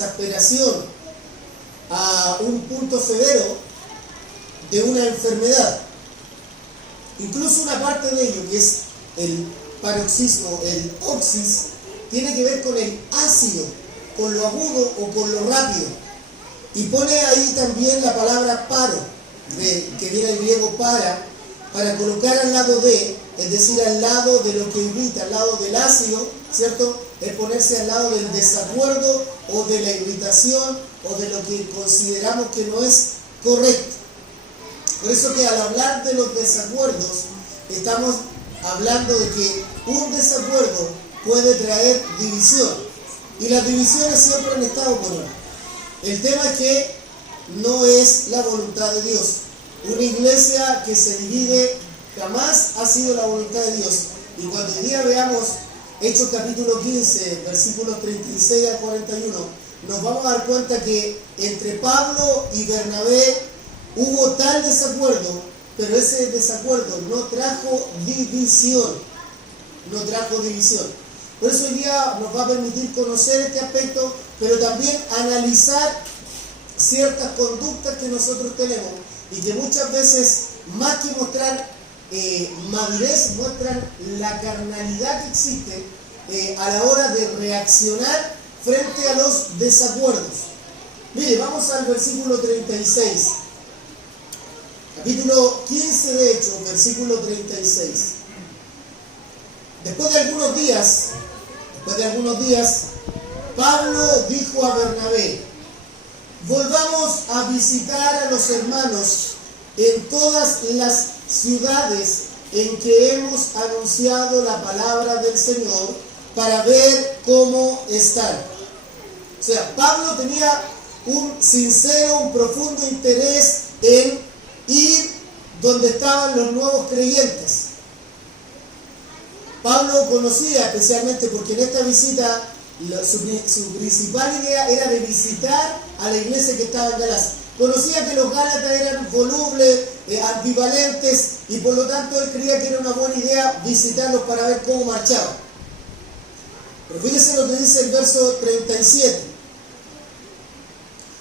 exasperación a un punto severo de una enfermedad. Incluso una parte de ello, que es el paroxismo, el oxis, tiene que ver con el ácido, con lo agudo o con lo rápido. Y pone ahí también la palabra paro, que viene del griego para colocar al lado de, es decir, al lado de lo que irrita, al lado del ácido, ¿cierto? Es ponerse al lado del desacuerdo o de la irritación o de lo que consideramos que no es correcto. Por eso que al hablar de los desacuerdos, estamos hablando de que un desacuerdo puede traer división. Y las divisiones siempre han estado por uno. El tema es que no es la voluntad de Dios. Una iglesia que se divide jamás ha sido la voluntad de Dios. Y cuando hoy día veamos Hechos capítulo 15, versículos 36 al 41, nos vamos a dar cuenta que entre Pablo y Bernabé hubo tal desacuerdo, pero ese desacuerdo no trajo división. No trajo división. Por eso hoy día nos va a permitir conocer este aspecto, pero también analizar ciertas conductas que nosotros tenemos y que muchas veces, más que mostrar madurez, muestran la carnalidad que existe a la hora de reaccionar frente a los desacuerdos. Mire, vamos al versículo 36. Capítulo 15 de Hechos, versículo 36. Después de algunos días, Pablo dijo a Bernabé: volvamos a visitar a los hermanos en todas las ciudades en que hemos anunciado la palabra del Señor para ver cómo están. O sea, Pablo tenía un sincero, un profundo interés en ir donde estaban los nuevos creyentes. Pablo conocía, especialmente porque en esta visita su principal idea era de visitar a la iglesia que estaba en Galacia. Conocía que los gálatas eran volubles, ambivalentes, y por lo tanto él creía que era una buena idea visitarlos para ver cómo marchaban. Pero fíjense lo que dice el verso 37.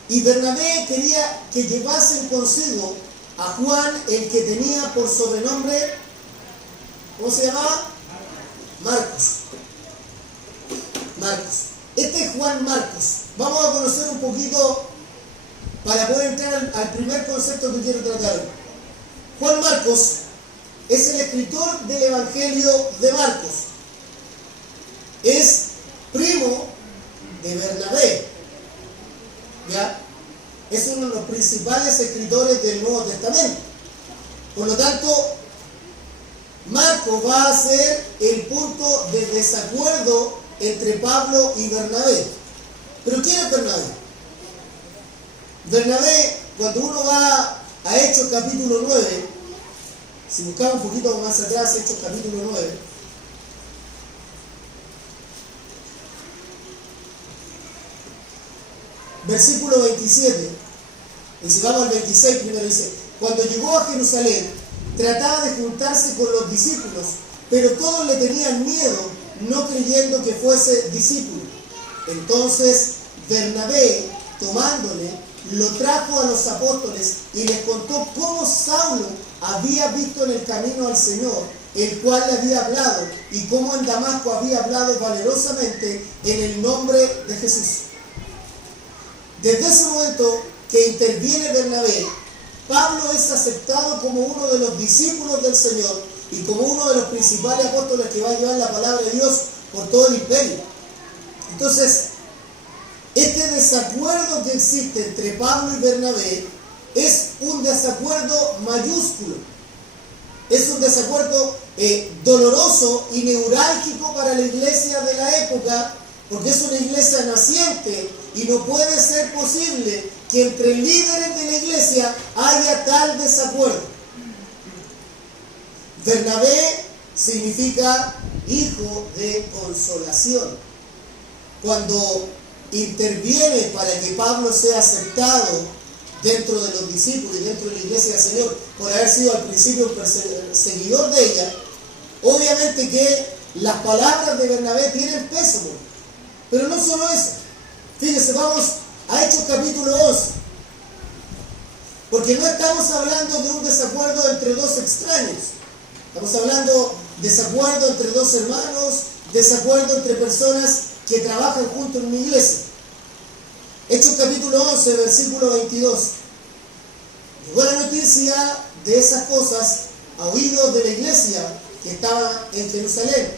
Y Bernabé quería que llevasen consigo a Juan, el que tenía por sobrenombre, ¿cómo se llamaba? Marcos. Este es Juan Marcos. Vamos a conocer un poquito para poder entrar al primer concepto que quiero tratar. Juan Marcos es el escritor del Evangelio de Marcos. Es primo de Bernabé. ¿Ya? Es uno de los principales escritores del Nuevo Testamento. Por lo tanto, Marcos va a ser el punto de desacuerdo entre Pablo y Bernabé. ¿Pero quién es Bernabé? Bernabé, cuando uno va a Hechos capítulo 9, si buscamos un poquito más atrás, Hechos capítulo 9, versículo 27, y si vamos al 26 primero dice: cuando llegó a Jerusalén, trataba de juntarse con los discípulos, pero todos le tenían miedo, no creyendo que fuese discípulo. Entonces Bernabé, tomándole, lo trajo a los apóstoles y les contó cómo Saulo había visto en el camino al Señor, el cual le había hablado, y cómo en Damasco había hablado valerosamente en el nombre de Jesús. Desde ese momento que interviene Bernabé, Pablo es aceptado como uno de los discípulos del Señor y como uno de los principales apóstoles que va a llevar la palabra de Dios por todo el imperio. Entonces, este desacuerdo que existe entre Pablo y Bernabé es un desacuerdo mayúsculo. Es un desacuerdo doloroso y neurálgico para la iglesia de la época, porque es una iglesia naciente y no puede ser posible que entre líderes de la iglesia haya tal desacuerdo. Bernabé significa hijo de consolación. Cuando interviene para que Pablo sea aceptado dentro de los discípulos y dentro de la iglesia del Señor, por haber sido al principio un perseguidor de ella, obviamente que las palabras de Bernabé tienen peso. Pero no solo eso. Fíjense, vamos a Hechos capítulo 11. Porque no estamos hablando de un desacuerdo entre dos extraños. Estamos hablando de desacuerdo entre dos hermanos, desacuerdo entre personas que trabajan juntos en una iglesia. Hechos capítulo 11, versículo 22. Llegó la noticia de esas cosas a oídos de la iglesia que estaba en Jerusalén.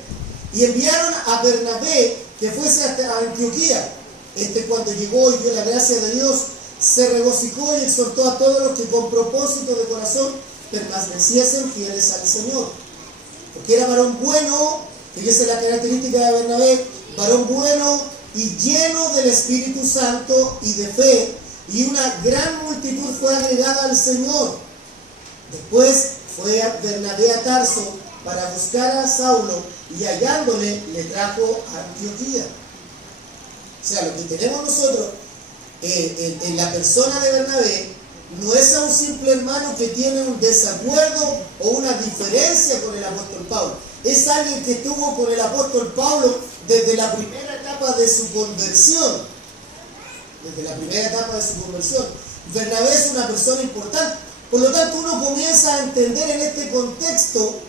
Y enviaron a Bernabé que fuese hasta Antioquía. Cuando llegó y vio la gracia de Dios, se regocijó y exhortó a todos los que con propósito de corazón permaneciesen fieles al Señor. Porque era varón bueno, que esa es la característica de Bernabé, varón bueno y lleno del Espíritu Santo y de fe, y una gran multitud fue agregada al Señor. Después fue Bernabé a Tarso para buscar a Saulo, y hallándole le trajo a Antioquía. O sea, lo que tenemos nosotros en la persona de Bernabé no es a un simple hermano que tiene un desacuerdo o una diferencia con el apóstol Pablo. Es alguien que estuvo con el apóstol Pablo desde la primera etapa de su conversión. Desde la primera etapa de su conversión. Bernabé es una persona importante. Por lo tanto, uno comienza a entender en este contexto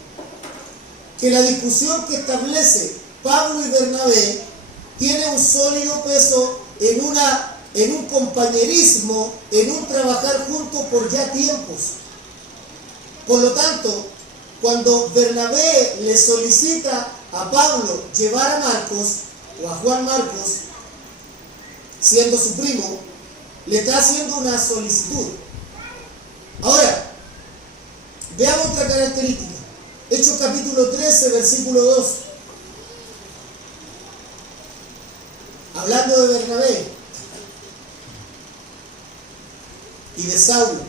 que la discusión que establece Pablo y Bernabé tiene un sólido peso en un compañerismo, en un trabajar juntos por ya tiempos. Por lo tanto, cuando Bernabé le solicita a Pablo llevar a Marcos, o a Juan Marcos, siendo su primo, le está haciendo una solicitud. Ahora, veamos otra característica. Hechos capítulo 13, versículo 2. Hablando de Bernabé y de Saulo.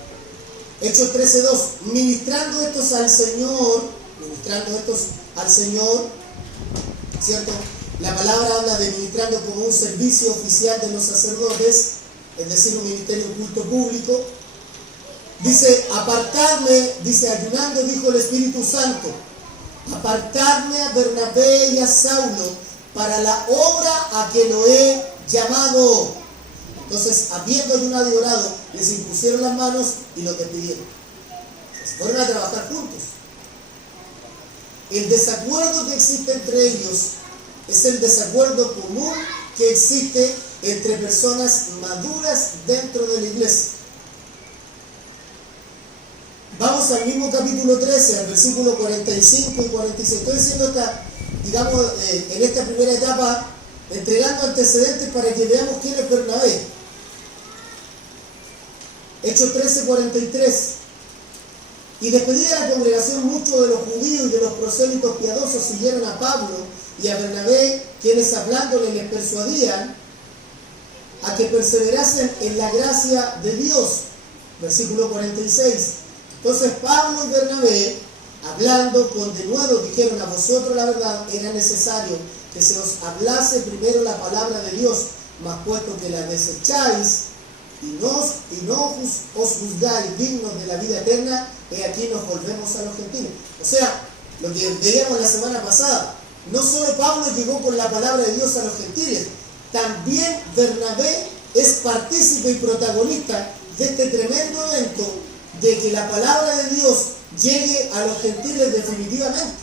Hechos 13:2. Ministrando estos al Señor, ¿cierto? La palabra habla de ministrando como un servicio oficial de los sacerdotes, es decir, un ministerio culto público. Dice, apartadme, dice, ayunando, dijo el Espíritu Santo, apartadme a Bernabé y a Saulo para la obra a que lo he llamado. Entonces, habiendo ayunado y orado, les impusieron las manos y los despidieron. Se fueron a trabajar juntos. El desacuerdo que existe entre ellos es el desacuerdo común que existe entre personas maduras dentro de la iglesia. Vamos al mismo capítulo 13, al versículo 45 y 46. Estoy diciendo en esta primera etapa, entregando antecedentes para que veamos quién es Bernabé. Hechos 13, 43. Y despedida la congregación, muchos de los judíos y de los prosélitos piadosos siguieron a Pablo y a Bernabé, quienes hablándole les persuadían a que perseverasen en la gracia de Dios. Versículo 46. Entonces Pablo y Bernabé, hablando con denuedo, dijeron: a vosotros la verdad era necesario que se os hablase primero la palabra de Dios, mas puesto que la desecháis y no os juzgáis dignos de la vida eterna, he aquí nos volvemos a los gentiles. O sea, lo que veíamos la semana pasada, no solo Pablo llegó con la palabra de Dios a los gentiles, también Bernabé es partícipe y protagonista de este tremendo evento de que la palabra de Dios llegue a los gentiles definitivamente.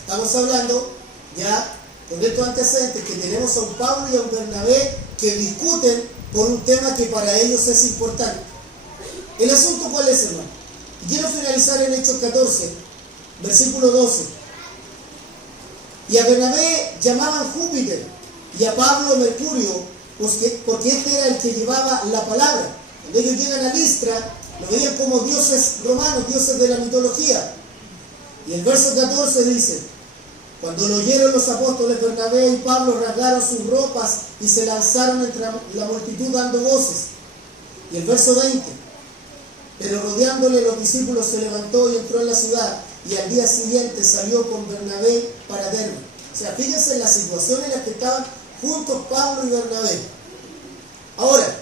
Estamos hablando ya con estos antecedentes que tenemos a un Pablo y a un Bernabé que discuten por un tema que para ellos es importante. ¿El asunto cuál es, hermano? Quiero finalizar en Hechos 14, versículo 12. Y a Bernabé llamaban Júpiter y a Pablo Mercurio, porque este era el que llevaba la palabra. Cuando ellos llegan a Listra, lo veían como dioses romanos, dioses de la mitología. Y el verso 14 dice: cuando lo oyeron los apóstoles, Bernabé y Pablo rasgaron sus ropas y se lanzaron entre la multitud dando voces. Y el verso 20: pero rodeándole los discípulos se levantó y entró en la ciudad, y al día siguiente salió con Bernabé para Derbe. O sea, fíjense en la situación en la que estaban juntos Pablo y Bernabé. Ahora,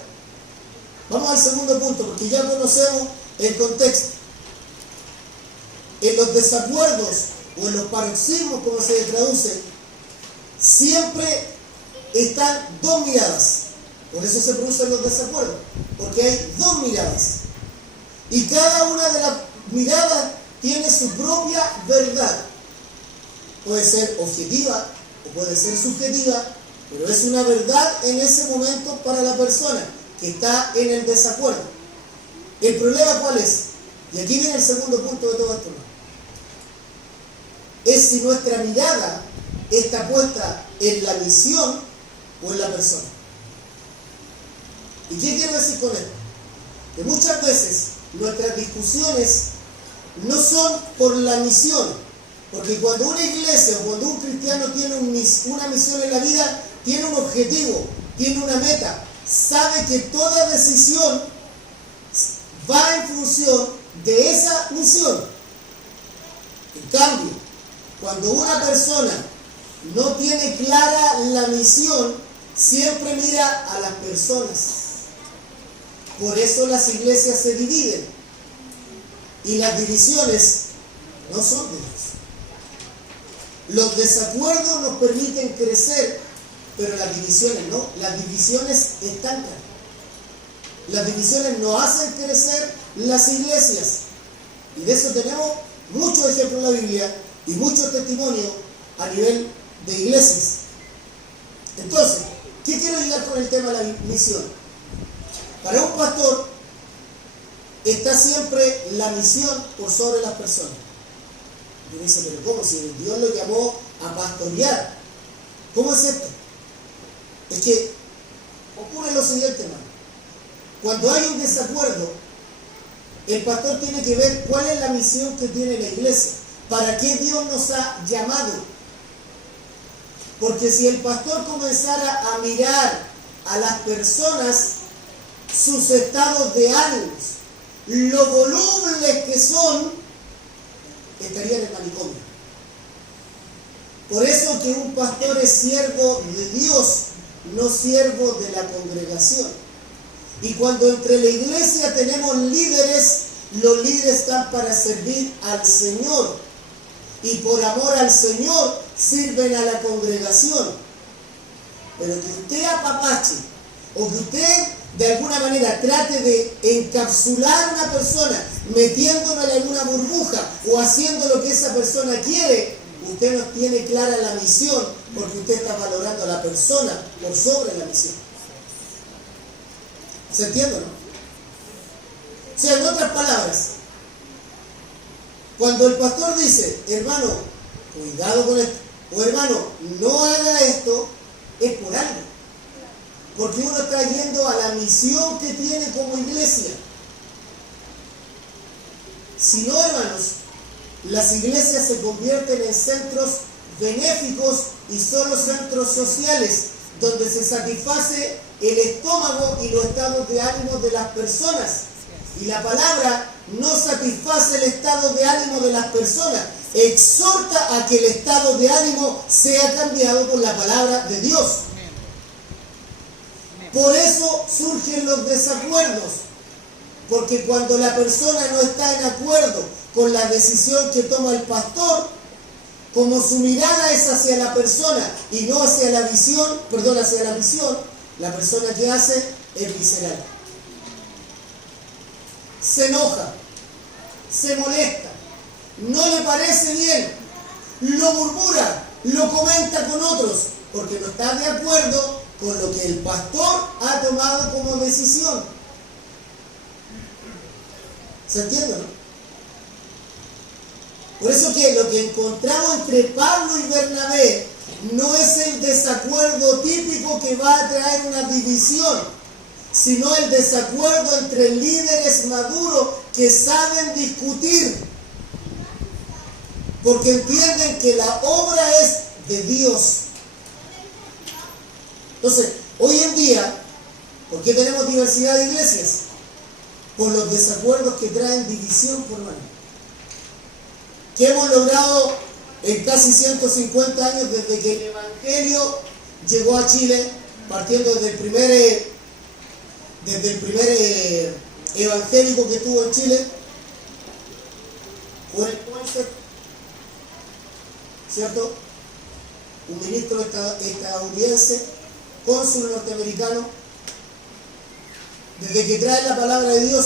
vamos al segundo punto, porque ya conocemos el contexto. En los desacuerdos o en los paroxismos, como se traduce, siempre están dos miradas. Por eso se producen los desacuerdos, porque hay dos miradas. Y cada una de las miradas tiene su propia verdad. Puede ser objetiva o puede ser subjetiva, pero es una verdad en ese momento para la persona que está en el desacuerdo. ¿El problema cuál es? Y aquí viene el segundo punto de todo esto. Es si nuestra mirada está puesta en la misión o en la persona. ¿Y qué quiero decir con esto? Que muchas veces nuestras discusiones no son por la misión, porque cuando una iglesia o cuando un cristiano tiene una misión en la vida, tiene un objetivo, tiene una meta, sabe que toda decisión va en función de esa misión. En cambio, cuando una persona no tiene clara la misión, siempre mira a las personas. Por eso las iglesias se dividen. Y las divisiones no son de Dios. Los desacuerdos nos permiten crecer, pero las divisiones no. Las divisiones estancan. Las divisiones no hacen crecer las iglesias. Y de eso tenemos muchos ejemplos en la Biblia y muchos testimonios a nivel de iglesias. Entonces, ¿qué quiero llegar con el tema de la misión? Para un pastor está siempre la misión por sobre las personas. Y dice, pero ¿cómo? Si Dios lo llamó a pastorear, ¿cómo es esto? Es que ocurre lo siguiente, hermano. Cuando hay un desacuerdo, el pastor tiene que ver cuál es la misión que tiene la iglesia, para qué Dios nos ha llamado. Porque si el pastor comenzara a mirar a las personas, sus estados de ánimos, lo volubles que son, estarían en el manicomio. Por eso que un pastor es siervo de Dios, no siervo de la congregación. Y cuando entre la iglesia tenemos líderes, los líderes están para servir al Señor. Y por amor al Señor sirven a la congregación. Pero que usted apapache, o que usted de alguna manera trate de encapsular a una persona, metiéndola en una burbuja o haciendo lo que esa persona quiere, usted no tiene clara la misión, porque usted está valorando a la persona por sobre la misión. ¿Se entiende, no? O sea, en otras palabras, cuando el pastor dice, hermano, cuidado con esto, o hermano, no haga esto, es por algo. Porque uno está yendo a la misión que tiene como iglesia. Si no, hermanos, las iglesias se convierten en centros benéficos y solo centros sociales, donde se satisface el estómago y los estados de ánimo de las personas. Y la palabra no satisface el estado de ánimo de las personas, exhorta a que el estado de ánimo sea cambiado por la palabra de Dios. Por eso surgen los desacuerdos, porque cuando la persona no está en acuerdo con la decisión que toma el pastor, como su mirada es hacia la persona y no hacia la visión, hacia la visión, la persona que hace es visceral. Se enoja, se molesta, no le parece bien, lo murmura, lo comenta con otros, porque no está de acuerdo con lo que el pastor ha tomado como decisión. ¿Se entiende, no? Por eso que lo que encontramos entre Pablo y Bernabé no es el desacuerdo típico que va a traer una división, sino el desacuerdo entre líderes maduros que saben discutir, porque entienden que la obra es de Dios. Entonces, hoy en día, ¿por qué tenemos diversidad de iglesias? Por los desacuerdos que traen división, por mano. ¿Qué hemos logrado en casi 150 años desde que el Evangelio llegó a Chile, partiendo desde el primer evangélico que estuvo en Chile? Fue el Poinsett, ¿cierto? Un ministro estadounidense cónsul norteamericano, desde que trae la palabra de Dios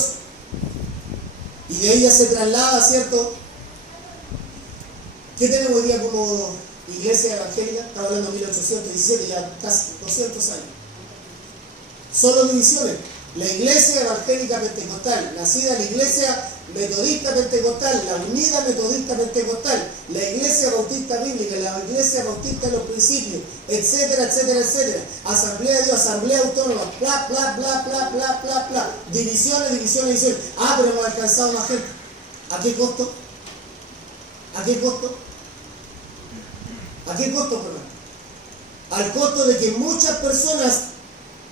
y de ella se traslada, ¿cierto? ¿Qué tenemos hoy día como iglesia evangélica? Estamos hablando de 1817, ya casi 200 años. Solo divisiones. La iglesia evangélica pentecostal, nacida la iglesia metodista pentecostal, la unida metodista pentecostal, la iglesia bautista bíblica, la iglesia bautista de los principios, etcétera, etcétera, etcétera. Asamblea de Dios, asamblea autónoma, bla, bla, bla, bla, bla, bla, bla. Divisiones, divisiones, divisiones. Ah, pero hemos alcanzado más gente. ¿A qué costo? ¿A qué costo? ¿A qué costo, hermano? Al costo de que muchas personas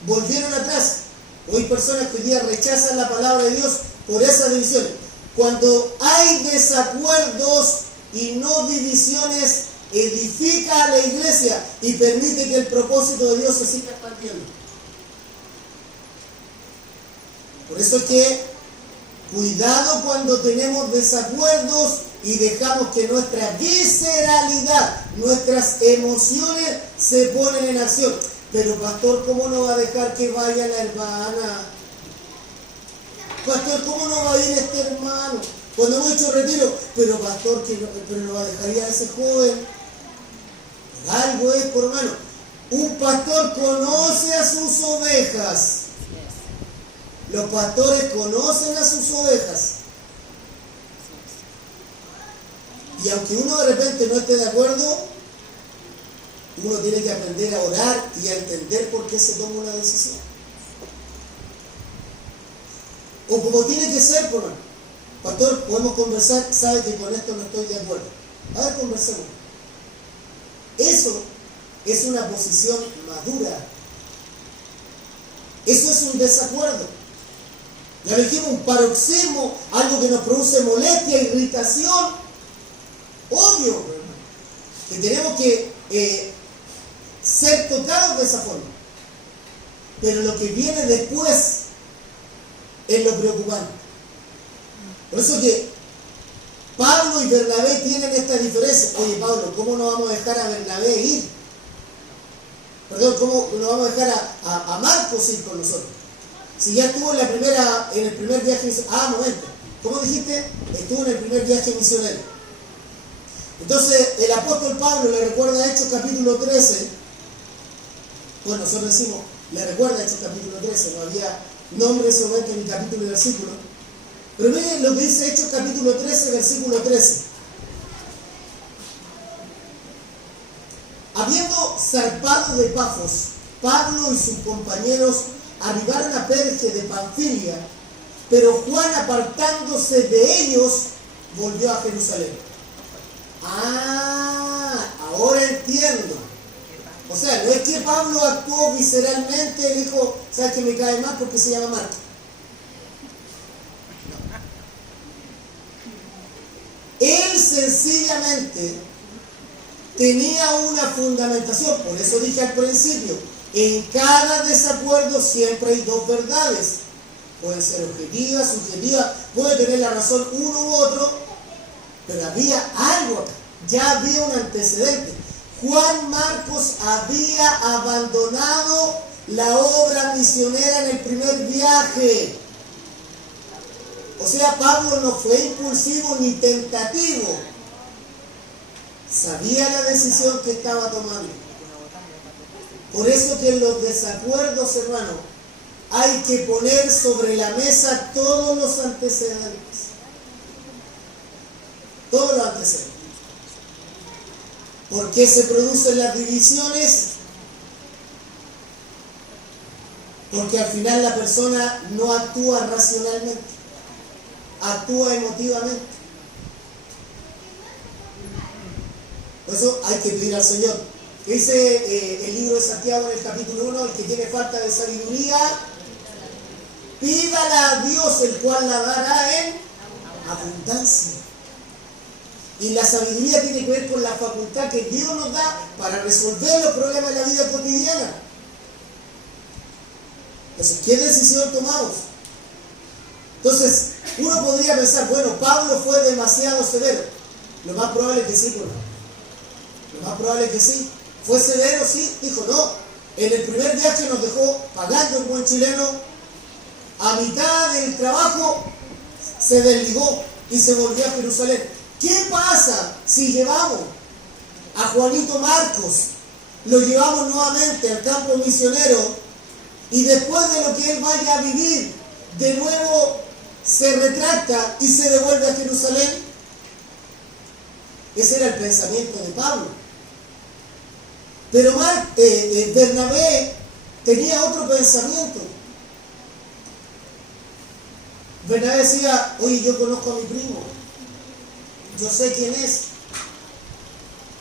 volvieron atrás. Hoy personas que hoy día rechazan la palabra de Dios por esas divisiones. Cuando hay desacuerdos y no divisiones, edifica a la iglesia y permite que el propósito de Dios se siga expandiendo. Por eso es que cuidado cuando tenemos desacuerdos y dejamos que nuestra visceralidad, nuestras emociones se ponen en acción. Pero pastor, ¿cómo no va a dejar que vaya la hermana? Pastor, ¿cómo no va a ir este hermano? Cuando hemos hecho retiro, pero pastor, pero no va a dejar ir a ese joven. Por algo es, por hermano. Un pastor conoce a sus ovejas. Los pastores conocen a sus ovejas. Y aunque uno de repente no esté de acuerdo, uno tiene que aprender a orar y a entender por qué se toma una decisión. O como tiene que ser, por hermano. Pastor, podemos conversar, sabe que con esto no estoy de acuerdo. A ver, conversemos. Eso es una posición madura. Eso es un desacuerdo. Ya dijimos, un paroxismo, algo que nos produce molestia, irritación. Obvio, hermano, que tenemos que ser tocados de esa forma. Pero lo que viene después es lo preocupante. Por eso que Pablo y Bernabé tienen esta diferencia. Oye, Pablo, ¿cómo no vamos a dejar a Bernabé ir? Perdón, ¿cómo no vamos a dejar a Marcos ir con nosotros? Si ya estuvo en el primer viaje misionero. Ah, momento. ¿Cómo dijiste? Estuvo en el primer viaje misionero. Entonces, el apóstol Pablo le recuerda a Hechos capítulo 13. Bueno, nosotros decimos, le recuerda Hechos capítulo 13, no había nombre en ese momento ni capítulo y versículo. Pero miren lo que dice Hechos capítulo 13, versículo 13. Habiendo zarpado de Pafos, Pablo y sus compañeros arribaron a Perge de Panfilia, pero Juan, apartándose de ellos, volvió a Jerusalén. Ah, ahora entiendo. O sea, no es que Pablo actuó visceralmente, dijo, ¿sabes que me cae mal porque se llama Marco? Él sencillamente tenía una fundamentación, por eso dije al principio, en cada desacuerdo siempre hay dos verdades. Pueden ser objetivas, subjetivas, puede tener la razón uno u otro, pero había algo acá, ya había un antecedente. Juan Marcos había abandonado la obra misionera en el primer viaje. O sea, Pablo no fue impulsivo ni tentativo. Sabía la decisión que estaba tomando. Por eso que en los desacuerdos, hermano, hay que poner sobre la mesa todos los antecedentes. Todos los antecedentes. ¿Por qué se producen las divisiones? Porque al final la persona no actúa racionalmente, actúa emotivamente. Por eso hay que pedir al Señor. ¿Qué dice el libro de Santiago en el capítulo 1? El que tiene falta de sabiduría, pídala a Dios, el cual la dará en abundancia. Y la sabiduría tiene que ver con la facultad que Dios nos da para resolver los problemas de la vida cotidiana. Entonces, ¿qué decisión tomamos? Entonces, uno podría pensar, bueno, Pablo fue demasiado severo. Lo más probable es que sí, ¿no? Lo más probable es que sí. ¿Fue severo? Sí. Dijo, no. En el primer viaje nos dejó pagando un buen chileno, a mitad del trabajo se desligó y se volvió a Jerusalén. ¿Qué pasa si llevamos a Juanito Marcos, lo llevamos nuevamente al campo misionero y después de lo que él vaya a vivir, de nuevo se retracta y se devuelve a Jerusalén? Ese era el pensamiento de Pablo. Pero Bernabé tenía otro pensamiento. Bernabé decía, oye, yo conozco a mi primo, yo sé quién es,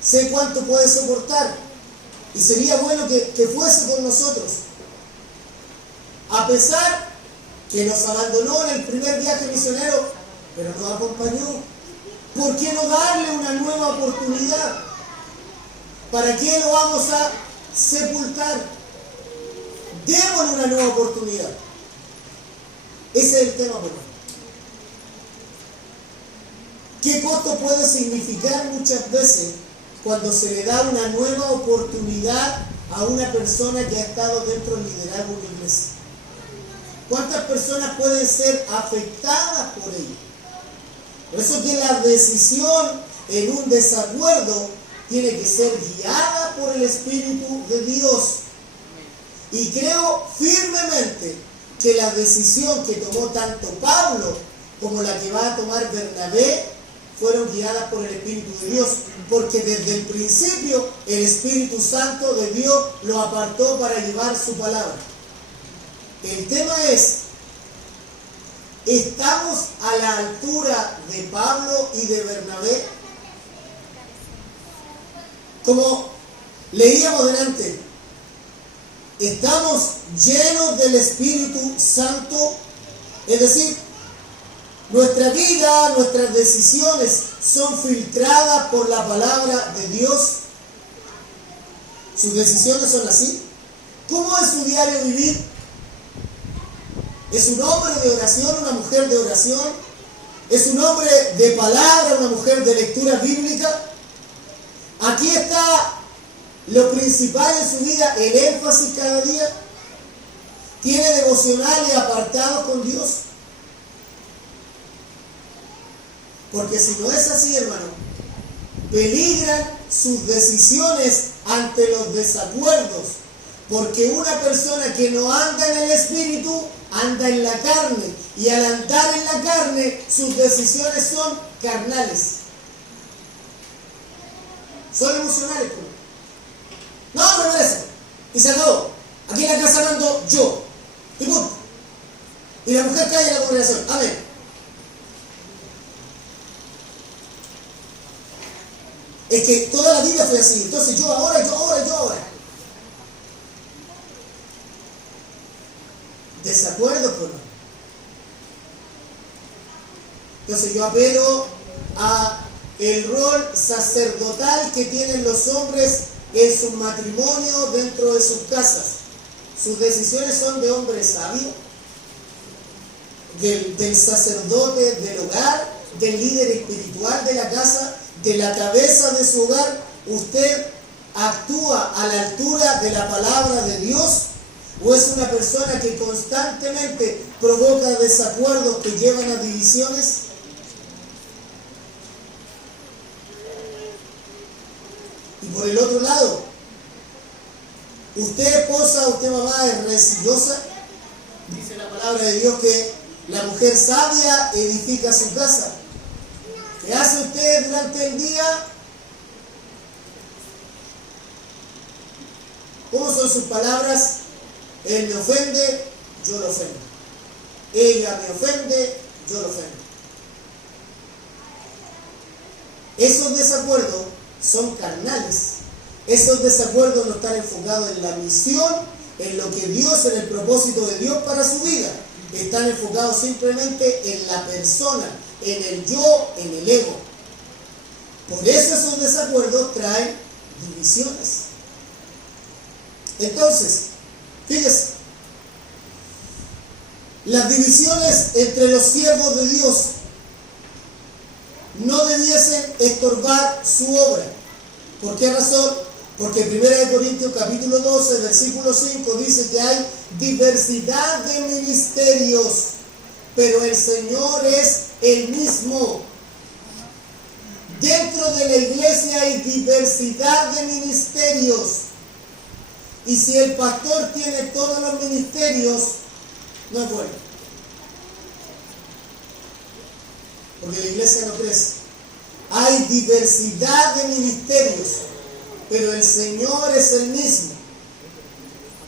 sé cuánto puede soportar, y sería bueno que fuese con nosotros. A pesar que nos abandonó en el primer viaje misionero, pero nos acompañó. ¿Por qué no darle una nueva oportunidad? ¿Para qué lo vamos a sepultar? Démosle una nueva oportunidad. Ese es el tema, por favor. ¿Qué costo puede significar muchas veces cuando se le da una nueva oportunidad a una persona que ha estado dentro del liderazgo de una iglesia? ¿Cuántas personas pueden ser afectadas por ello? Por eso que la decisión en un desacuerdo tiene que ser guiada por el Espíritu de Dios. Y creo firmemente que la decisión que tomó tanto Pablo como la que va a tomar Bernabé fueron guiadas por el Espíritu de Dios, porque desde el principio el Espíritu Santo de Dios lo apartó para llevar su palabra. El tema es, ¿estamos a la altura de Pablo y de Bernabé? Como leíamos delante, ¿estamos llenos del Espíritu Santo? Es decir, nuestra vida, nuestras decisiones son filtradas por la palabra de Dios. ¿Sus decisiones son así? ¿Cómo es su diario vivir? ¿Es un hombre de oración, una mujer de oración? ¿Es un hombre de palabra, una mujer de lectura bíblica? Aquí está lo principal en su vida, el énfasis cada día. ¿Tiene devocionales apartados con Dios? Porque si no es así, hermano, peligran sus decisiones ante los desacuerdos. Porque una persona que no anda en el Espíritu, anda en la carne. Y al andar en la carne, sus decisiones son carnales. Son emocionales. No, me merece. Y se acabó. Aquí en la casa mando yo. Y punto. Y la mujer cae en la congregación. Amén. Es que toda la vida fue así. Entonces yo ahora. Desacuerdo con él. Entonces yo apelo a el rol sacerdotal que tienen los hombres en su matrimonio, dentro de sus casas. Sus decisiones son de hombre sabio, del sacerdote del hogar, del líder espiritual de la casa, de la cabeza de su hogar. Usted actúa a la altura de la palabra de Dios, o es una persona que constantemente provoca desacuerdos que llevan a divisiones. Y por el otro lado, usted esposa, usted mamá es rencillosa. Dice la palabra de Dios que la mujer sabia edifica su casa. ¿Qué hace usted durante el día? ¿Cómo son sus palabras? Él me ofende, yo lo ofendo. Ella me ofende, yo lo ofendo. Esos desacuerdos son carnales. Esos desacuerdos no están enfocados en la misión, en lo que Dios, en el propósito de Dios para su vida. Están enfocados simplemente en la persona, en el yo, en el ego. Por eso esos desacuerdos traen divisiones. Entonces, fíjese, las divisiones entre los siervos de Dios no debiesen estorbar su obra. ¿Por qué razón? Porque 1 Corintios capítulo 12, versículo 5 dice que hay diversidad de ministerios, pero el Señor es el mismo. Dentro de la iglesia hay diversidad de ministerios. Y si el pastor tiene todos los ministerios, no es bueno. Porque la iglesia no crece. Hay diversidad de ministerios, pero el Señor es el mismo.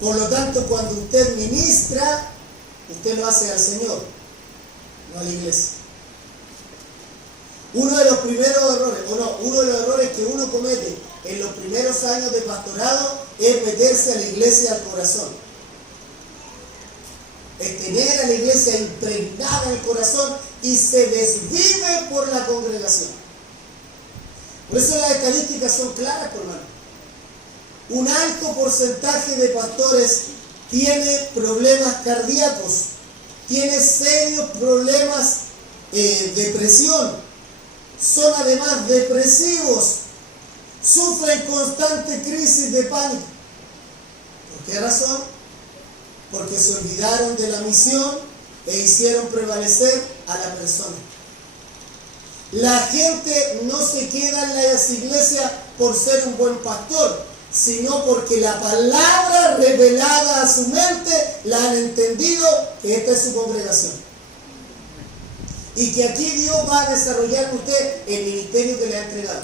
Por lo tanto, cuando usted ministra, usted lo hace al Señor, no a la iglesia. Uno de los errores que uno comete en los primeros años de pastorado es meterse a la iglesia al corazón. Es tener a la iglesia impregnada en el corazón y se desvive por la congregación. Por eso las estadísticas son claras, hermano. Un alto porcentaje de pastores tiene problemas cardíacos, tiene serios problemas de depresión, son además depresivos, sufren constante crisis de pánico. ¿Por qué razón? Porque se olvidaron de la misión e hicieron prevalecer a la persona. La gente no se queda en las iglesias por ser un buen pastor, sino porque la palabra revelada a su mente la han entendido que esta es su congregación. Y que aquí Dios va a desarrollar en usted el ministerio que le ha entregado.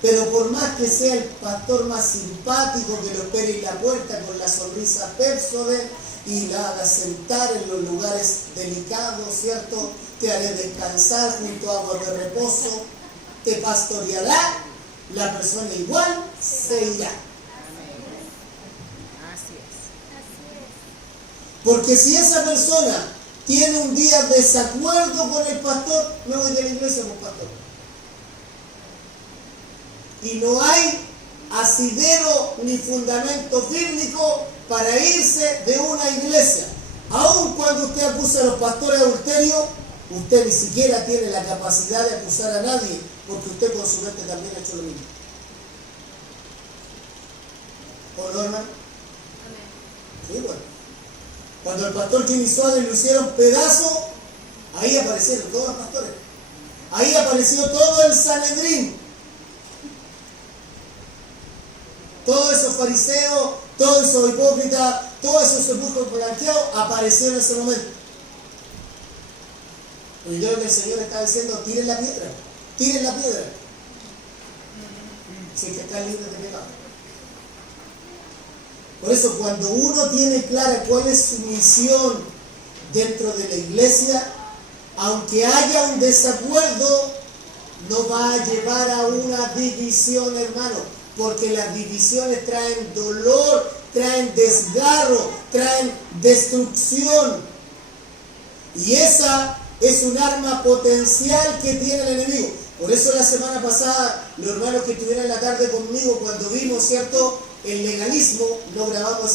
Pero por más que sea el pastor más simpático que lo espere en la puerta con la sonrisa Pepsodent y la haga sentar en los lugares delicados, ¿cierto? Te haré descansar junto a aguas de reposo, te pastoreará, la persona igual se irá. Porque si esa persona tiene un día desacuerdo con el pastor, me voy de la iglesia con pastor. Y no hay asidero ni fundamento bíblico para irse de una iglesia. Aun cuando usted acusa a los pastores de adulterio, usted ni siquiera tiene la capacidad de acusar a nadie, porque usted con su mente también ha hecho lo mismo. ¿O no, hermano? Sí, bueno. Cuando el pastor Jimmy Suárez lo hicieron pedazo, ahí aparecieron todos los pastores. Ahí apareció todo el Sanedrín. Todos esos fariseos, todos esos hipócritas, todos esos sepulcros blanqueados aparecieron en ese momento. Porque yo creo que el Señor está diciendo, tiren la piedra, tiren la piedra. Si es que están libres de pecado. Por eso, cuando uno tiene clara cuál es su misión dentro de la iglesia, aunque haya un desacuerdo, no va a llevar a una división, hermano, porque las divisiones traen dolor, traen desgarro, traen destrucción. Y esa es un arma potencial que tiene el enemigo. Por eso la semana pasada, los hermanos que estuvieron en la tarde conmigo, cuando vimos, ¿cierto?, el legalismo, no grabamos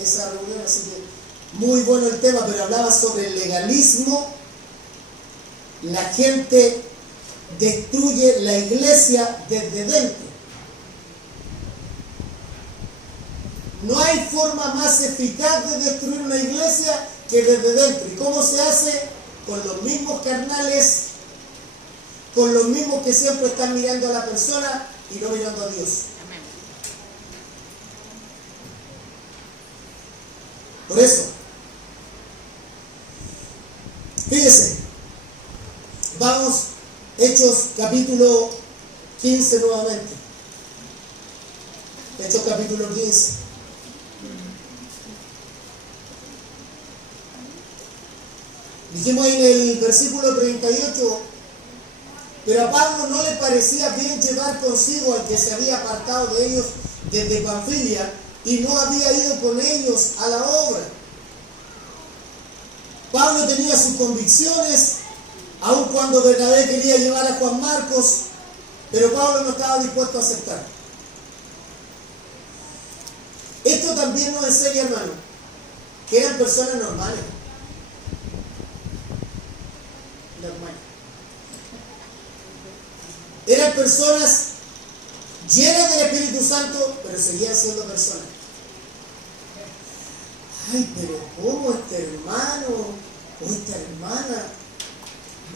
esa reunión, así que muy bueno el tema, pero hablaba sobre el legalismo. La gente destruye la iglesia desde dentro. No hay forma más eficaz de destruir una iglesia que desde dentro. ¿Y cómo se hace? Con los mismos carnales, con los mismos que siempre están mirando a la persona y no mirando a Dios. Por eso, fíjese, vamos, Hechos capítulo 15 nuevamente. Hechos capítulo 15. Dijimos en el versículo 38, pero a Pablo no le parecía bien llevar consigo al que se había apartado de ellos desde Panfilia, y no había ido con ellos a la obra. Pablo tenía sus convicciones, aun cuando Bernabé quería llevar a Juan Marcos, pero Pablo no estaba dispuesto a aceptar. Esto también nos enseña, hermano, que eran personas normales. Eran personas llenas del Espíritu Santo, pero seguían siendo personas. Ay, pero ¿cómo este hermano o esta hermana,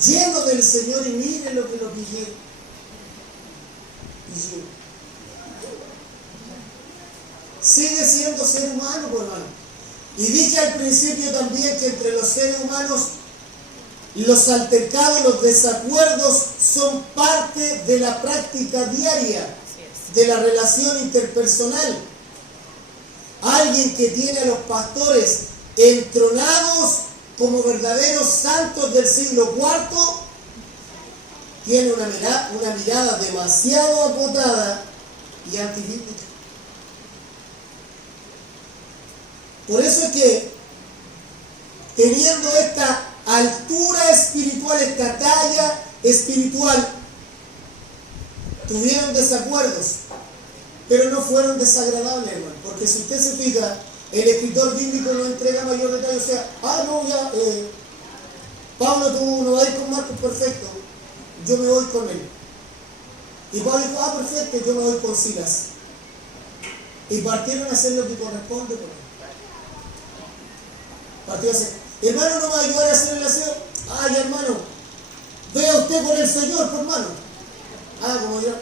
lleno del Señor, y miren lo que lo pillé? Y yo, sigue siendo ser humano, pues, hermano. Y dije al principio también que entre los seres humanos los altercados, los desacuerdos son parte de la práctica diaria de la relación interpersonal. Alguien que tiene a los pastores entronados como verdaderos santos del siglo IV tiene una mirada demasiado acotada y antibíblica. Por eso es que, teniendo esta altura espiritual, esta talla espiritual, tuvieron desacuerdos, pero no fueron desagradables, hermano, porque si usted se fija, el escritor bíblico no entrega mayor detalle. O sea, Pablo, tú no vas a ir con Marcos, perfecto, yo me voy con él. Y Pablo dijo, perfecto, yo me voy con Silas. Y partieron a hacer lo que corresponde con él. Partieron a hacer, hermano, ¿no va a ayudar a hacer el aseo? Ay, hermano, vea usted con el Señor, por hermano. Como ya.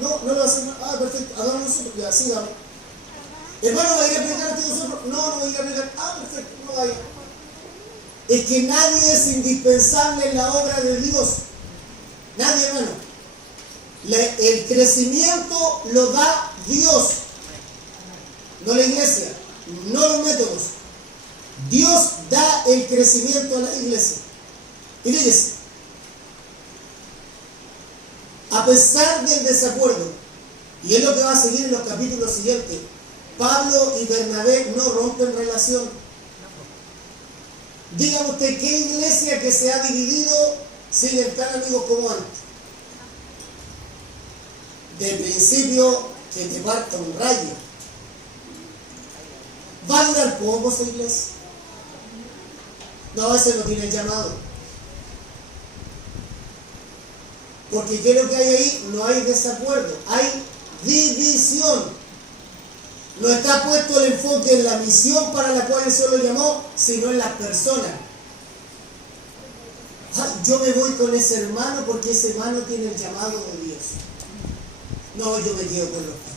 No lo va a hacer. Perfecto, hagamos nosotros, ya, sigamos. Hermano, ¿va a ir a predicar ante nosotros? No voy a ir a predicar. Perfecto, no vaya. Es que nadie es indispensable en la obra de Dios. Nadie, hermano. El crecimiento lo da Dios, no la iglesia, no los métodos. Dios da el crecimiento a la iglesia. Y fíjese, a pesar del desacuerdo, y es lo que va a seguir en los capítulos siguientes, Pablo y Bernabé no rompen relación. Dígame usted, ¿qué iglesia que se ha dividido siguen tan amigos como antes? De principio, que te parta un rayo. ¿Va a durar poco esa iglesia? No, ese no tiene llamado. Porque ¿qué es lo que hay ahí? No hay desacuerdo, hay división. No está puesto el enfoque en la misión para la cual el Señor lo llamó, sino en las personas. Yo me voy con ese hermano porque ese hermano tiene el llamado de Dios. No, yo me quedo con los pastores.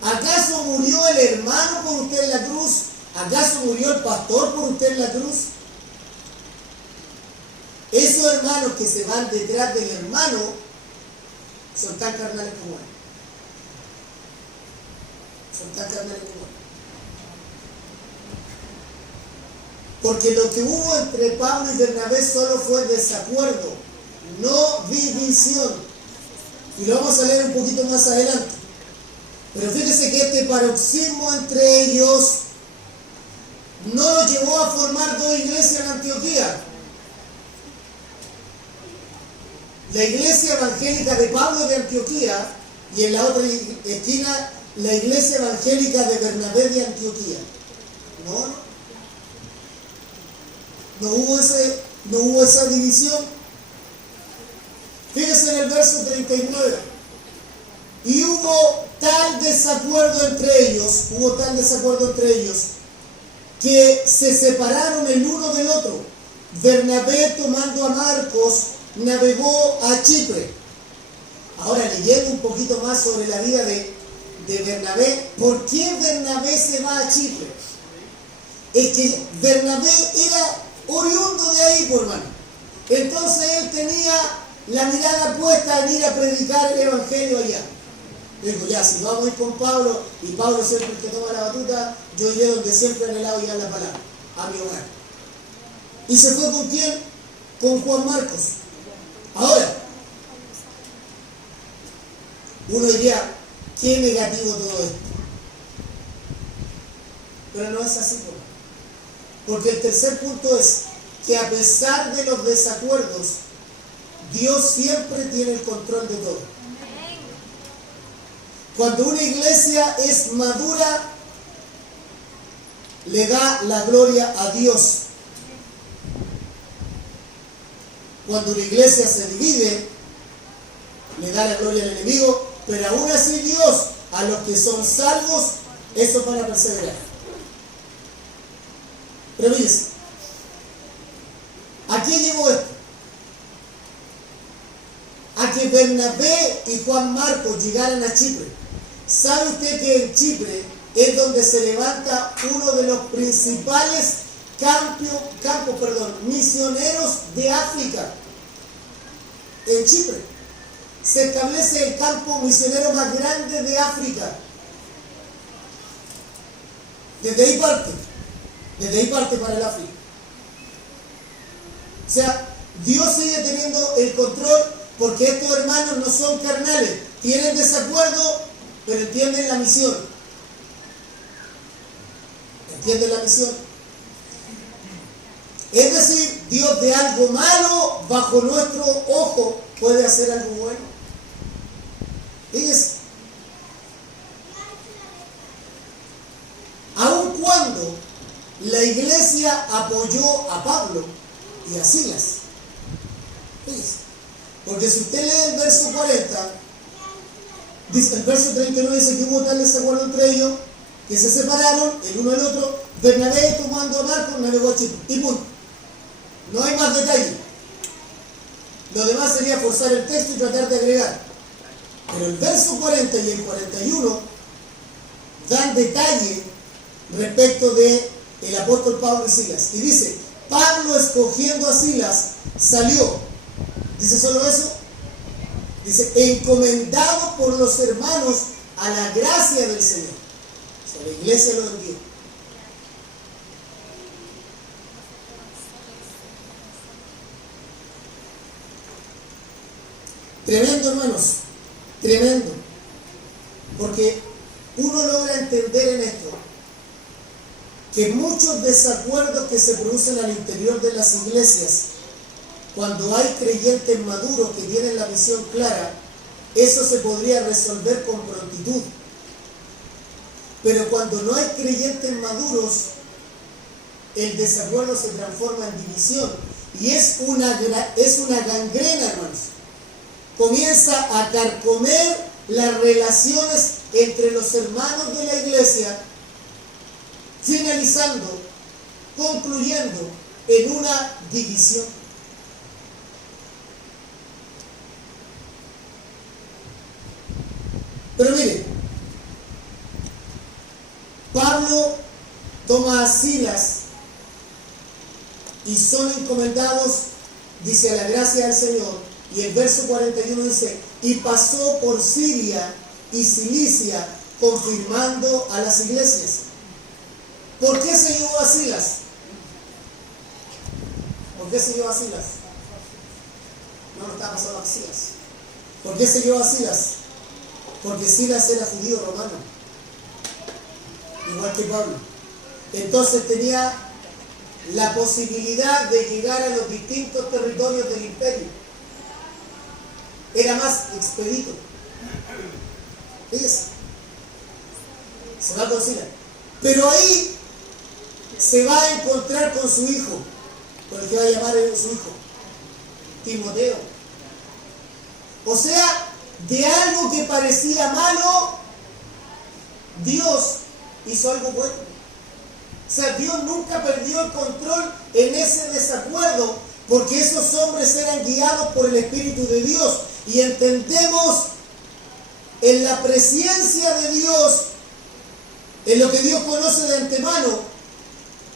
¿Acaso murió el hermano por usted en la cruz? ¿Acaso murió el pastor por usted en la cruz? Esos hermanos que se van detrás del hermano son tan carnales como él. Son tan carnales como él. Porque lo que hubo entre Pablo y Bernabé solo fue desacuerdo, no división. Y lo vamos a leer un poquito más adelante. Pero fíjese que este paroxismo entre ellos no lo llevó a formar dos iglesias en Antioquía. La iglesia evangélica de Pablo de Antioquía y en la otra esquina la iglesia evangélica de Bernabé de Antioquía. No hubo esa división. Fíjese en el verso 39. Y hubo tal desacuerdo entre ellos, que se separaron el uno del otro. Bernabé, tomando a Marcos, navegó a Chipre. Ahora, leyendo un poquito más sobre la vida de Bernabé, ¿por qué Bernabé se va a Chipre? Es que Bernabé era oriundo de ahí, por hermano. Entonces él tenía la mirada puesta en ir a predicar el evangelio allá. Digo, ya, si vamos a ir con Pablo, y Pablo siempre el que toma la batuta, yo iré donde siempre he anhelado llevar la palabra, a mi hogar. ¿Y se fue con quién? Con Juan Marcos. Ahora, uno diría, qué negativo todo esto. Pero no es así, porque el tercer punto es que a pesar de los desacuerdos, Dios siempre tiene el control de todo. Cuando una iglesia es madura, le da la gloria a Dios. Cuando una iglesia se divide, le da la gloria al enemigo, pero aún así Dios, a los que son salvos, esos van a perseverar. Pero fíjense, ¿a qué llevó esto? A que Bernabé y Juan Marcos llegaran a Chipre. ¿Sabe usted que en Chipre es donde se levanta uno de los principales campos misioneros de África? En Chipre se establece el campo misionero más grande de África. Desde ahí parte para el África. O sea, Dios sigue teniendo el control, porque estos hermanos no son carnales, tienen desacuerdo, pero entienden la misión. ¿Entienden la misión? Es decir, Dios de algo malo bajo nuestro ojo puede hacer algo bueno. Fíjense. Aun cuando la iglesia apoyó a Pablo y a Silas. Fíjense. Porque si usted lee el verso 40, dice, el verso 39 dice que hubo tal desacuerdo entre ellos que se separaron el uno del otro. Bernabé, tomando a Marcos, navegó a Chipre. Y punto. No hay más detalle. Lo demás sería forzar el texto y tratar de agregar. Pero el verso 40 y el 41 dan detalle respecto de el apóstol Pablo y Silas. Y dice, Pablo, escogiendo a Silas, salió. ¿Dice solo eso? Dice, encomendado por los hermanos a la gracia del Señor. O sea, la iglesia lo envió. Tremendo, hermanos. Tremendo. Porque uno logra entender en esto que muchos desacuerdos que se producen al interior de las iglesias, cuando hay creyentes maduros que tienen la visión clara, eso se podría resolver con prontitud. Pero cuando no hay creyentes maduros, el desacuerdo se transforma en división. Y es una gangrena, hermanos. Comienza a carcomer las relaciones entre los hermanos de la iglesia, finalizando, concluyendo en una división. Pero mire, Pablo toma a Silas y son encomendados, dice, a la gracia del Señor. Y el verso 41 dice, y pasó por Siria y Cilicia, confirmando a las iglesias. ¿Por qué se llevó a Silas? ¿Por qué se llevó a Silas? No estaba pasando a Silas. ¿Por qué se llevó a Silas? Porque Silas era judío romano, igual que Pablo. Entonces tenía la posibilidad de llegar a los distintos territorios del imperio. Era más expedito. Fíjese. Se va con Silas. Pero ahí se va a encontrar con su hijo, con el que va a llamar su hijo, Timoteo. O sea, de algo que parecía malo, Dios hizo algo bueno. O sea, Dios nunca perdió el control en ese desacuerdo, porque esos hombres eran guiados por el Espíritu de Dios. Y entendemos en la presencia de Dios, en lo que Dios conoce de antemano,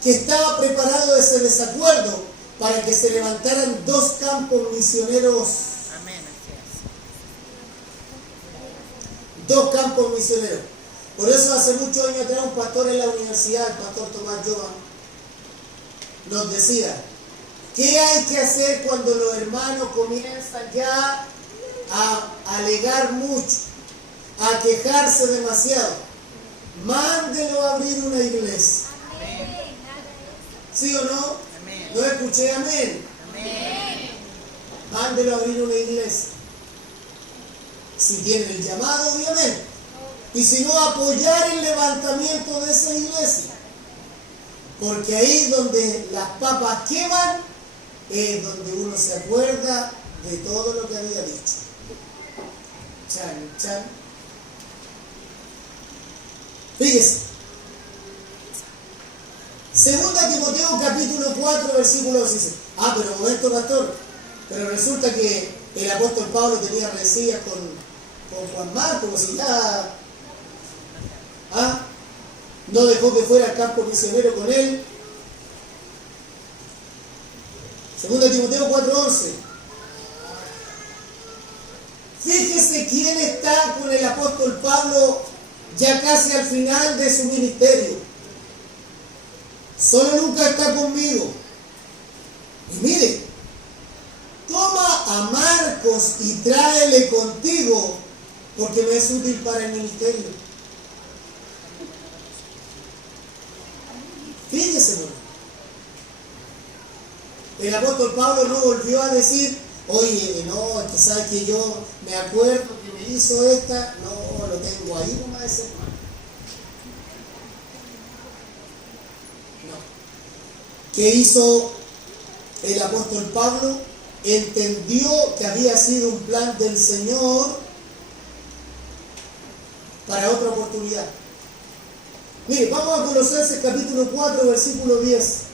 que estaba preparado ese desacuerdo para que se levantaran dos campos misioneros. Dos campos misioneros. Por eso hace muchos años atrás un pastor en la universidad, el pastor Tomás Jovan, nos decía, ¿qué hay que hacer cuando los hermanos comienzan ya a alegar mucho, a quejarse demasiado? Mándelo a abrir una iglesia. ¿Sí o no? No escuché amén. Mándelo a abrir una iglesia. Si tienen el llamado, obviamente. Y si no, apoyar el levantamiento de esa iglesia. Porque ahí donde las papas queman, es donde uno se acuerda de todo lo que había dicho. Chan, chan. Fíjese. Segunda Timoteo capítulo 4, versículo 16. Ah, pero momento, pastor. Pero resulta que el apóstol Pablo tenía rencillas con Juan Marcos, como si ya no dejó que fuera al campo misionero con él. Segunda Timoteo 4:11. Fíjese quién está con el apóstol Pablo ya casi al final de su ministerio. Solo Lucas está conmigo. Y mire, toma a Marcos y tráele contigo, porque me es útil para el ministerio. Fíjese, hermano. El apóstol Pablo no volvió a decir, oye, no, es que sabes que yo me acuerdo que me hizo esta, no, lo tengo ahí nomás ese hermano. No. ¿Qué hizo el apóstol Pablo? Entendió que había sido un plan del Señor para otra oportunidad. Mire, vamos a Colosenses capítulo 4, versículo 10.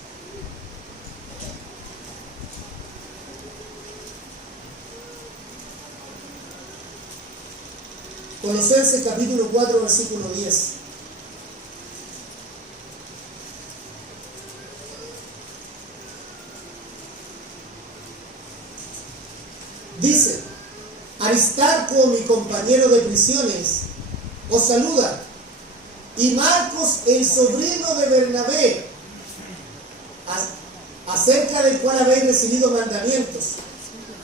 Colosenses capítulo 4, versículo 10. Dice, Aristarco, mi compañero de prisiones, os saluda, y Marcos, el sobrino de Bernabé, acerca del cual habéis recibido mandamientos.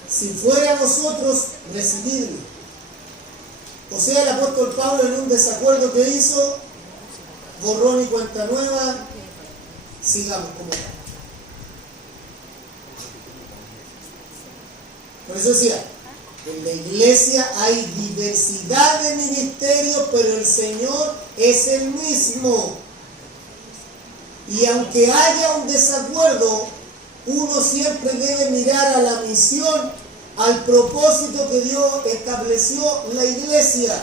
Si fuera a vosotros, recibidlo. O sea, el apóstol Pablo, en un desacuerdo que hizo, borrón y cuenta nueva, sigamos como tal. Por eso decía, en la iglesia hay diversidad de ministerios, pero el Señor es el mismo. Y aunque haya un desacuerdo, uno siempre debe mirar a la misión, al propósito que Dios estableció la iglesia,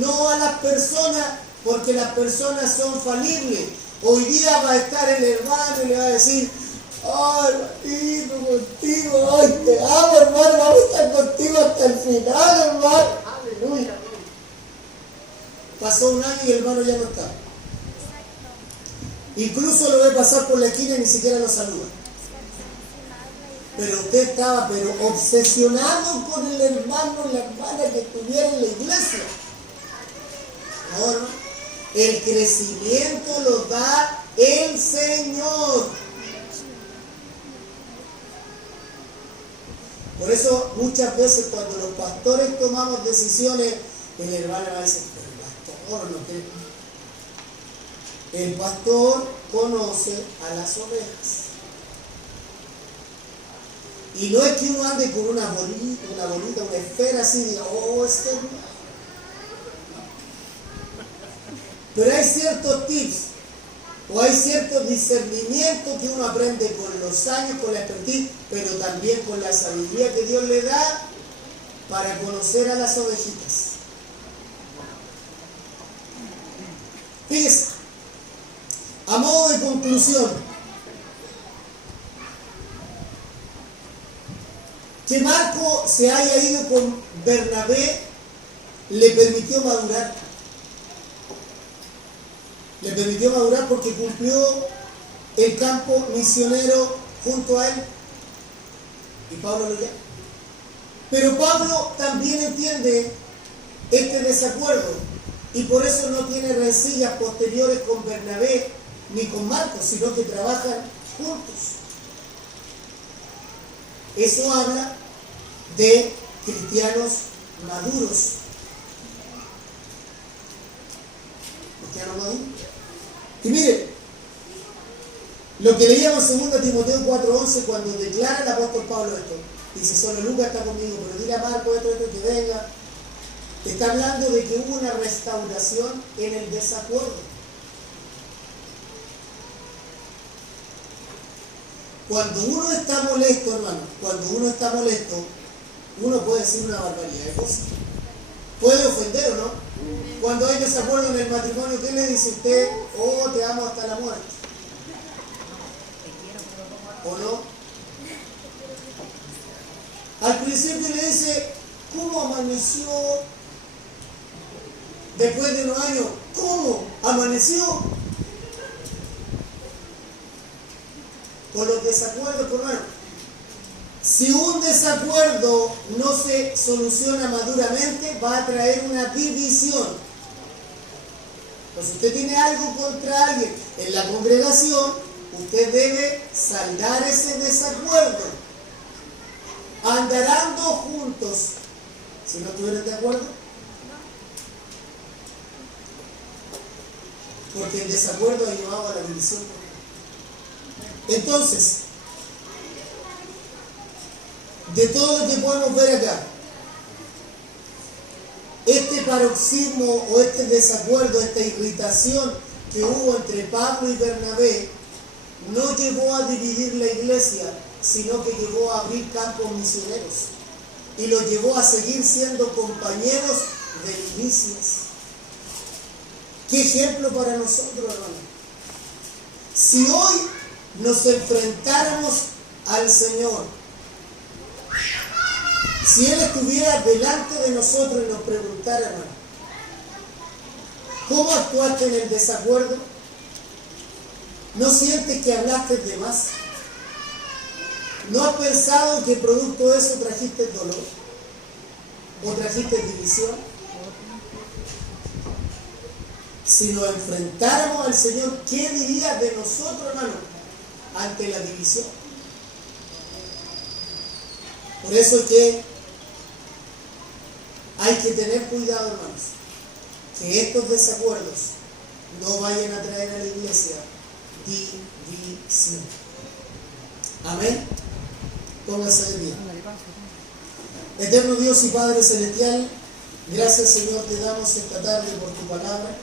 no a las personas, porque las personas son falibles. Hoy día va a estar el hermano y le va a decir, ay, hermanito, contigo, ay, te amo, hermano, vamos a estar contigo hasta el final, hermano. Aleluya. Pasó un año y el hermano ya no está. Incluso lo ve pasar por la esquina y ni siquiera lo saluda. Pero usted estaba obsesionado con el hermano y la hermana que estuviera en la iglesia. No, hermano. El crecimiento lo da el Señor. Por eso muchas veces cuando los pastores tomamos decisiones, el hermano va a decir, el pastor no quiere. El pastor conoce a las ovejas. Y no es que uno ande con una bolita, una esfera así y diga, oh, este es mío. Pero hay ciertos tips, o hay ciertos discernimientos que uno aprende con los años, con la expertise, pero también con la sabiduría que Dios le da para conocer a las ovejitas. Fíjese, a modo de conclusión, que Marco se haya ido con Bernabé le permitió madurar. Le permitió madurar porque cumplió el campo misionero junto a él. Y Pablo lo llama. Pero Pablo también entiende este desacuerdo y por eso no tiene rencillas posteriores con Bernabé ni con Marcos, sino que trabajan juntos. Eso habla de cristianos maduros. Cristianos maduros. Y mire, lo que leíamos en 2 Timoteo 4:11, cuando declara el apóstol Pablo esto, dice, solo Lucas está conmigo, pero dile a Marco esto, que venga. Está hablando de que hubo una restauración en el desacuerdo. Cuando uno está molesto, hermano, cuando uno está molesto, uno puede decir una barbaridad de cosas. Puede ofender o no. Cuando hay desacuerdo en el matrimonio, ¿qué le dice usted? Oh, te amo hasta la muerte. ¿O no? Al principio le dice, ¿cómo amaneció? Después de unos años, ¿cómo amaneció? Con los desacuerdos, hermano. Si un desacuerdo no se soluciona maduramente, va a traer una división. Pues si usted tiene algo contra alguien en la congregación, usted debe saldar ese desacuerdo. Andarán dos juntos si no estuvieran de acuerdo. Porque el desacuerdo ha llevado a la división. Entonces, de todo lo que podemos ver acá, este paroxismo o este desacuerdo, esta irritación que hubo entre Pablo y Bernabé, no llevó a dividir la iglesia, sino que llevó a abrir campos misioneros y los llevó a seguir siendo compañeros de milicias. ¿Qué ejemplo para nosotros, hermano? Si hoy nos enfrentáramos al Señor, si Él estuviera delante de nosotros y nos preguntara, hermano, ¿cómo actuaste en el desacuerdo? ¿No sientes que hablaste de más? ¿No has pensado que producto de eso trajiste dolor? ¿O trajiste división? Si nos enfrentáramos al Señor, ¿qué diría de nosotros, hermano, ante la división? Por eso es que hay que tener cuidado, hermanos, que estos desacuerdos no vayan a traer a la iglesia división. Amén. Póngase de pie. Eterno Dios y Padre Celestial, gracias, Señor, te damos esta tarde por tu palabra.